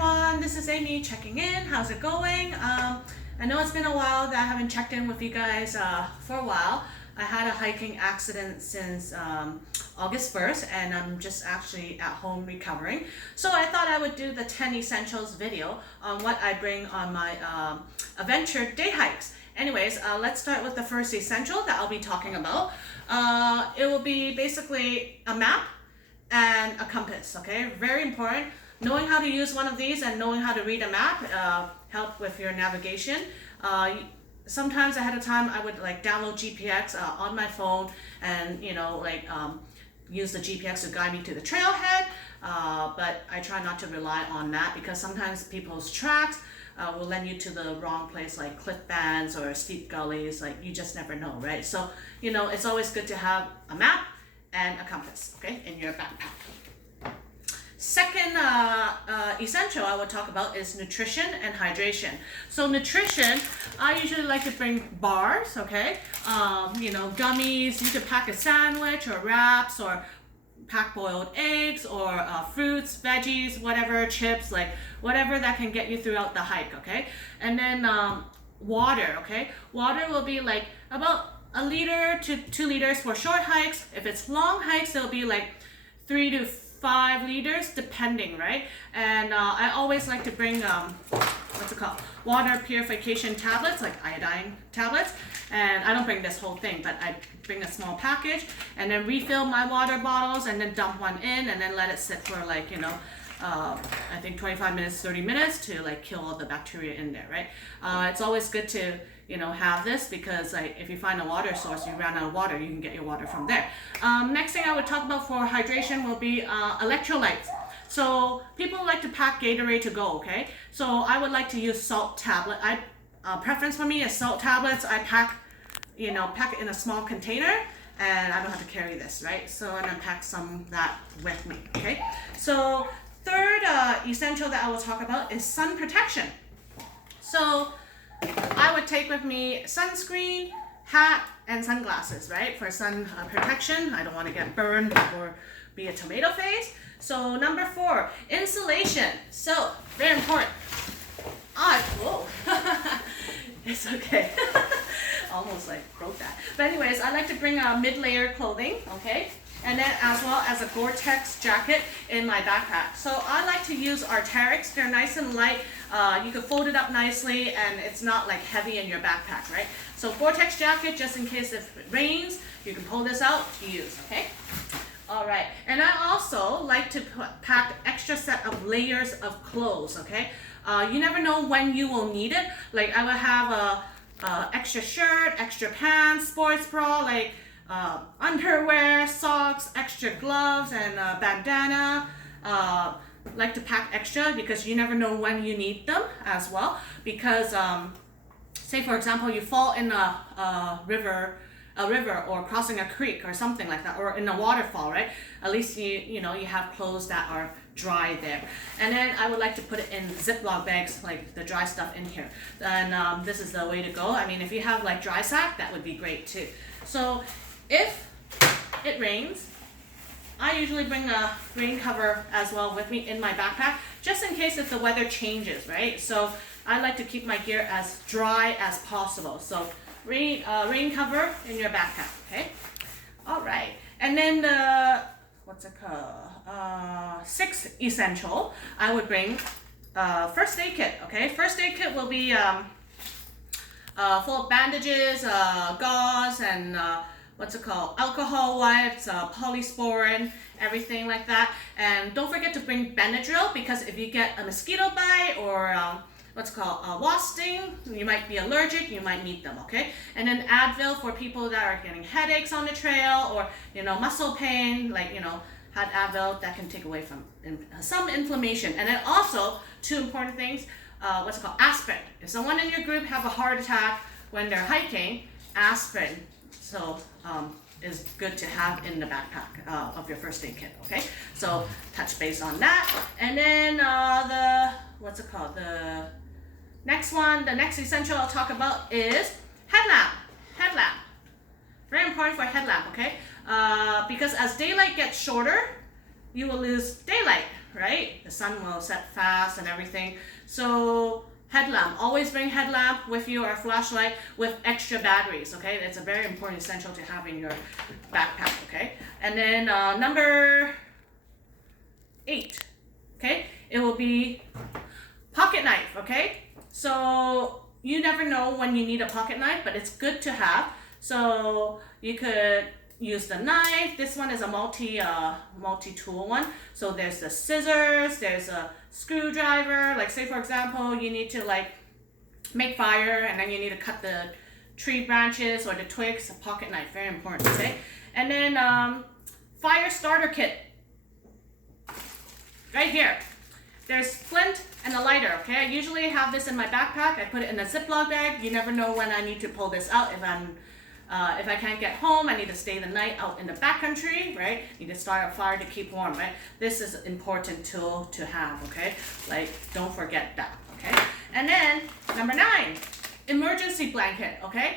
everyone, this is Amy checking in. How's it going? I know it's been a while that I haven't checked in with you guys for a while. I had a hiking accident since August 1st and I'm just actually at home recovering. So I thought I would do the 10 essentials video on what I bring on my adventure day hikes. Anyways, let's start with the first essential that I'll be talking about. It will be basically a map and a compass, okay? Very important. Knowing how to use one of these and knowing how to read a map help with your navigation. Sometimes ahead of time I would like download GPX on my phone and use the GPX to guide me to the trailhead, but I try not to rely on that because sometimes people's tracks will lend you to the wrong place, like cliff bands or steep gullies. Like, you just never know, right? So it's always good to have a map and a compass, okay, in your backpack. Second essential I would talk about is nutrition and hydration. So nutrition, I usually like to bring bars, okay? Gummies. You could pack a sandwich or wraps or pack boiled eggs or fruits, veggies, whatever, chips, like whatever that can get you throughout the hike, okay? And then water, okay? Water will be like about 1 liter to 2 liters for short hikes. If it's long hikes, it'll be like 3 to 5 liters depending, right? And I always like to bring water purification tablets, like iodine tablets. And I don't bring this whole thing, but I bring a small package and then refill my water bottles and then dump one in and then let it sit for like I think 25 minutes, 30 minutes to like kill all the bacteria in there, right? It's always good to have this because like if you find a water source, you run out of water, you can get your water from there. Next thing I would talk about for hydration will be electrolytes. So people like to pack Gatorade to go, okay? So I would like to use salt tablet. Preference for me is salt tablets. I pack it in a small container and I don't have to carry this, right? So I'm gonna pack some of that with me, okay? So third essential that I will talk about is sun protection. So I would take with me sunscreen, hat, and sunglasses, right? For sun protection. I don't want to get burned or be a tomato face. So number 4, insulation. So very important. Whoa. It's okay. Almost like broke that. But anyways, I like to bring mid-layer clothing, okay? And then as well as a Gore-Tex jacket in my backpack. So I like to use Arc'teryx. They're nice and light. You can fold it up nicely and it's not like heavy in your backpack, right? So Gore-Tex jacket, just in case if it rains, you can pull this out to use, okay? All right, and I also like to pack extra set of layers of clothes, okay? You never know when you will need it. Like I will have a extra shirt, extra pants, sports bra, like underwear, socks, extra gloves, and bandana. Like to pack extra because you never know when you need them as well. Because say for example you fall in a river or crossing a creek or something like that, or in a waterfall, right? At least you have clothes that are dry there. And then I would like to put it in Ziploc bags, like the dry stuff in here. And this is the way to go. I mean, if you have like dry sack, that would be great too. So if it rains, I usually bring a rain cover as well with me in my backpack, just in case if the weather changes, right? So I like to keep my gear as dry as possible. So rain cover in your backpack, okay? All right, and then the, what's it called? 6th essential, I would bring first aid kit, okay? First aid kit will be full of bandages, gauze, and alcohol wipes, polysporin, everything like that. And don't forget to bring Benadryl because if you get a mosquito bite or wasp sting, you might be allergic, you might need them, okay? And then Advil for people that are getting headaches on the trail or, muscle pain, had Advil that can take away from some inflammation. And then also, 2 important things, aspirin. If someone in your group have a heart attack when they're hiking, aspirin is good to have in the backpack of your first aid kit, okay? So touch base on that. And then the next essential I'll talk about is headlamp. Headlamp. Very important for headlamp, okay? Because as daylight gets shorter, you will lose daylight, right? The sun will set fast and everything. So headlamp, always bring headlamp with you or flashlight with extra batteries, okay? It's a very important essential to have in your backpack, okay? And then number 8, okay? It will be pocket knife, okay? So you never know when you need a pocket knife, but it's good to have. So you could use the knife. This one is a multi-tool one. So there's the scissors, there's a screwdriver. Like say for example, you need to like make fire and then you need to cut the tree branches or the twigs. A pocket knife, very important, okay? And then fire starter kit. Right here. There's flint and a lighter, okay? I usually have this in my backpack. I put it in a Ziploc bag. You never know when I need to pull this out. If I can't get home, I need to stay the night out in the backcountry, right? Need to start a fire to keep warm, right? This is an important tool to have, okay? Like, don't forget that, okay? And then, number 9, emergency blanket, okay?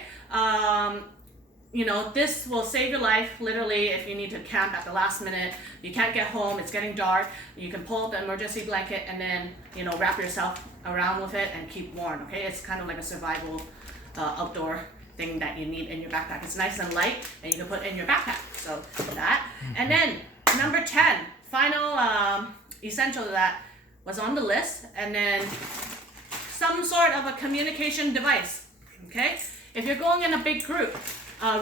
You know, this will save your life, literally, if you need to camp at the last minute, you can't get home, it's getting dark, you can pull up the emergency blanket and then, you know, wrap yourself around with it and keep warm, okay? It's kind of like a survival outdoor thing that you need in your backpack. It's nice and light, and you can put in your backpack, so that. And then, number 10, final essential that was on the list, and then some sort of a communication device, okay? If you're going in a big group,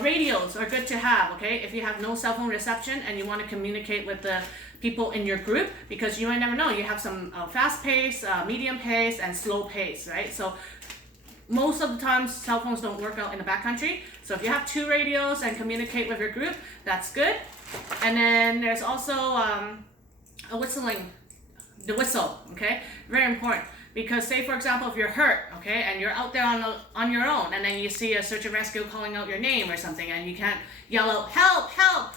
radios are good to have, okay? If you have no cell phone reception and you want to communicate with the people in your group, because you might never know, you have some fast pace, medium pace, and slow pace, right? So most of the times cell phones don't work out in the backcountry. So if you have 2 radios and communicate with your group, that's good. And then there's also the whistle, okay? Very important. Because say for example, if you're hurt, okay, and you're out there on your own, and then you see a search and rescue calling out your name or something, and you can't yell out, help, help,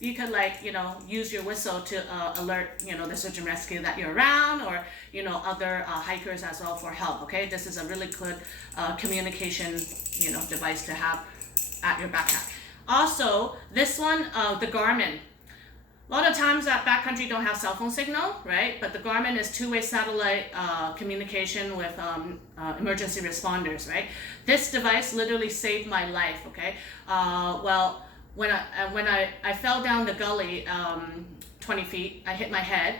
you could like, you know, use your whistle to alert, you know, the search and rescue that you're around, or, you know, other hikers as well for help, okay? This is a really good communication, you know, device to have at your backpack. Also, this one, the Garmin. A lot of times that backcountry don't have cell phone signal, right? But the Garmin is 2-way satellite communication with emergency responders, right? This device literally saved my life, okay? Well, when I fell down the gully 20 feet, I hit my head.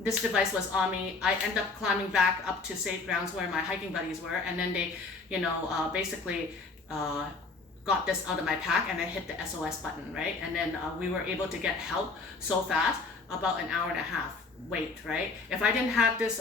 This device was on me. I ended up climbing back up to safe grounds where my hiking buddies were, and then they, you know, basically got this out of my pack and I hit the SOS button, right? And then we were able to get help so fast, about an hour and a half wait, right? If I didn't have this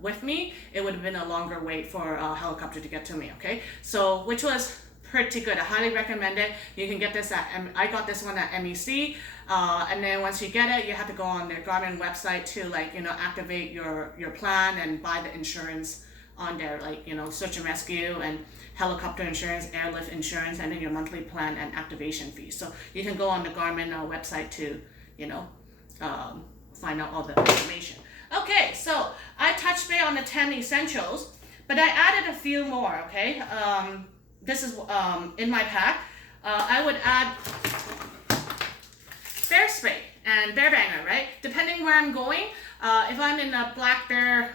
with me, it would have been a longer wait for a helicopter to get to me, okay? So, which was pretty good. I highly recommend it. You can get this at, I got this one at MEC, and then once you get it, you have to go on their Garmin website to, like, you know, activate your plan and buy the insurance on there, like, you know, search and rescue and helicopter insurance, airlift insurance, and then your monthly plan and activation fees. So you can go on the Garmin website to, you know, find out all the information. Okay, so I touched base on the 10 essentials, but I added a few more, okay? This is in my pack. I would add bear spray and bear banger, right? Depending where I'm going, if I'm in a black bear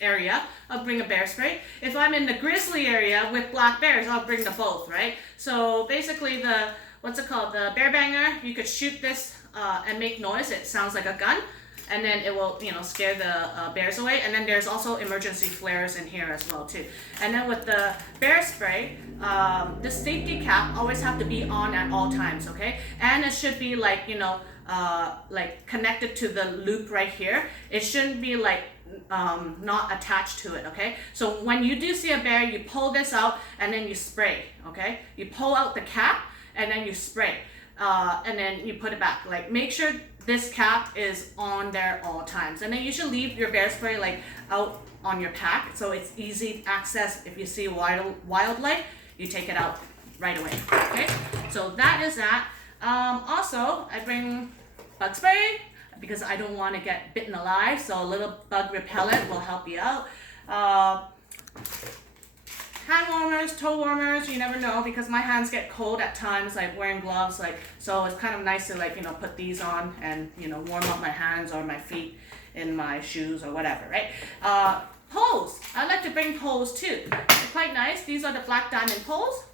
area, I'll bring a bear spray. If I'm in the grizzly area with black bears, I'll bring the both, right? So basically the, what's it called? The bear banger, you could shoot this and make noise. It sounds like a gun, and then it will, you know, scare the bears away. And then there's also emergency flares in here as well too. And then with the bear spray, the safety cap always have to be on at all times, okay? And it should be like, you know, like connected to the loop right here. It shouldn't be like not attached to it, okay? So when you do see a bear, you pull this out and then you spray, okay? You pull out the cap and then you spray, and then you put it back. Like, make sure this cap is on there all times, and then you should leave your bear spray like out on your pack so it's easy access. If you see wildlife, you take it out right away, okay? So that is that. Also, I bring bug spray because I don't want to get bitten alive, so a little bug repellent will help you out. hand warmers, toe warmers, you never know, because my hands get cold at times, like wearing gloves, like, so it's kind of nice to, like, you know, put these on and, you know, warm up my hands or my feet in my shoes or whatever, right? Poles, I like to bring poles too. They're quite nice. These are the black diamond poles.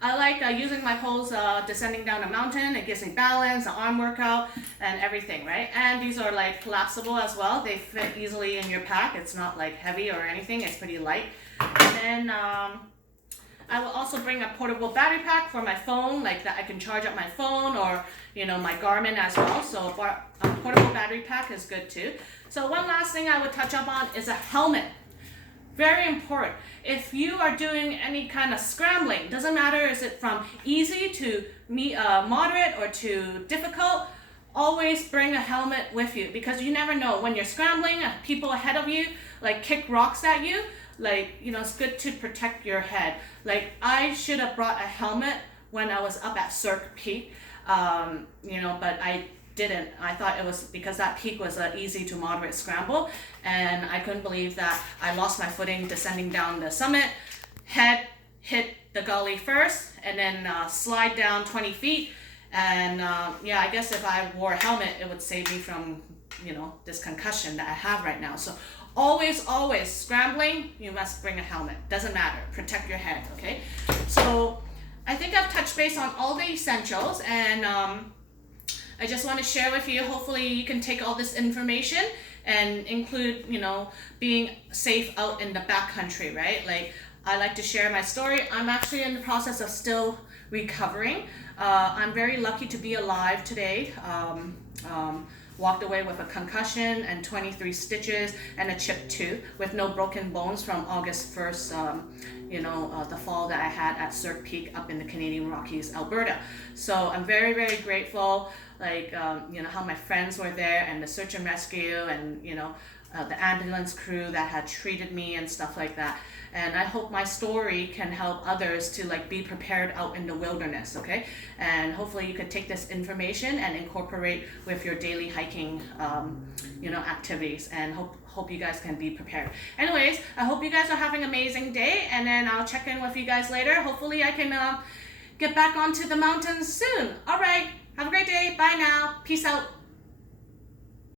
I like using my poles descending down a mountain. It gives me balance, an arm workout, and everything, right? And these are like collapsible as well. They fit easily in your pack. It's not like heavy or anything. It's pretty light. And then I will also bring a portable battery pack for my phone, like that I can charge up my phone or, you know, my Garmin as well. So a portable battery pack is good too. So one last thing I would touch up on is a helmet. Very important. If you are doing any kind of scrambling, doesn't matter is it from easy to moderate or to difficult, always bring a helmet with you, because you never know when you're scrambling, people ahead of you like kick rocks at you, like, you know, it's good to protect your head. Like, I should have brought a helmet when I was up at Cirque Peak, you know, but I didn't. I thought it was because that peak was an easy to moderate scramble, and I couldn't believe that I lost my footing descending down the summit. Head hit the gully first, and then slide down 20 feet. And yeah, I guess if I wore a helmet, it would save me from, you know, this concussion that I have right now. So always scrambling, you must bring a helmet. Doesn't matter. Protect your head, okay? So I think I've touched base on all the essentials, and I just want to share with you, hopefully you can take all this information and include, you know, being safe out in the backcountry, right? Like, I like to share my story. I'm actually in the process of still recovering. I'm very lucky to be alive today. Walked away with a concussion and 23 stitches and a chipped tooth with no broken bones from August 1st, you know, the fall that I had at Cirque Peak up in the Canadian Rockies, Alberta. So I'm very, very grateful, like, you know, how my friends were there and the search and rescue and, you know, the ambulance crew that had treated me and stuff like that. And I hope my story can help others to, like, be prepared out in the wilderness, okay? And hopefully you could take this information and incorporate with your daily hiking, you know, activities, and hope you guys can be prepared. Anyways, I hope you guys are having an amazing day, and then I'll check in with you guys later. Hopefully I can get back onto the mountains soon. All right, have a great day. Bye now. Peace out.